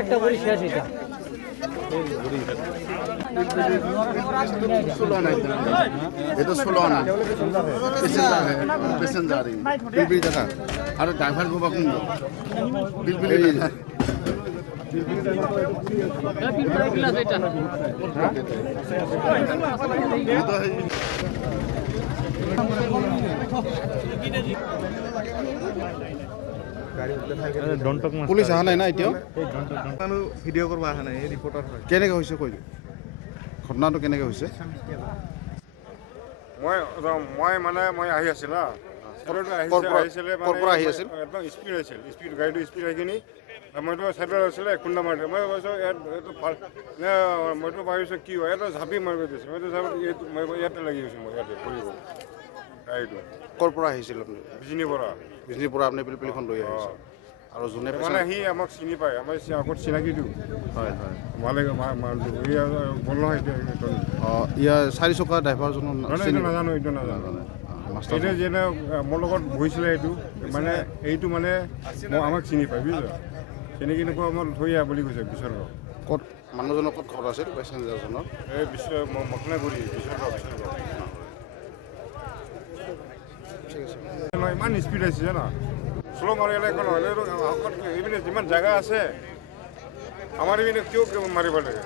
একটা করে শেষ এটা itu Solona passenger pilpil jaga ada driver ko ba kun pilpil jaga police অহা নাই না এতিয়াও ভিডিঅ' কৰিব অহা নাই এই ৰিপৰ্টাৰ হয় কেনেকৈ হৈছে কৈ দিওঁ ঘটনাটো কেনেকৈ হৈছে মই আহি আছিল না পৰা আহি আছিল একদম স্পীড আছিল গাড়ীটো স্পীড আহি কিনি মইতো চাইডত আছিলে খুন্দা মাৰি মই ভাবিছোঁ মইতো ভাবিছোঁ কি হয় এটা ঝাপি মাৰিব দিছোঁ মইতো মই ইয়াতে লাগি গৈছোঁ মই ইয়াতে পৰিব গাড়ীটো ক'ৰ পৰা আহিছিল আপুনি বিজনীৰ পৰা আপুনি পিলপিলিখন লৈ আহিছে আৰু যোনে মানে সি আমাক চিনি পায় আমাৰ আগত চিনাকি দিওঁ হয় হয় বল নহয় ইয়াৰ চাৰি চকা ড্ৰাইভাৰজনৰ নাজানো এইটো নাজানো এইটো যেনে মোৰ লগত বহিছিলে এইটো মানে এইটো মানে আমাক চিনি পায় বুজিছ চিনাকি নোপোৱা আমাৰ থৈ আহ বুলি কৈছে বিশ্বৰত ক'ত মানুহজনৰ ক'ত ঘৰ আছিল পেচেঞ্জাৰজনৰ এই মখনাগুৰি বিশ্বৰত ইমান স্পীড আহিছে জানা শ্ল' মাৰিলে একো নহয় এইপিনে যিমান জেগা আছে আমাৰ এইপিনে কিয় মাৰিব লাগে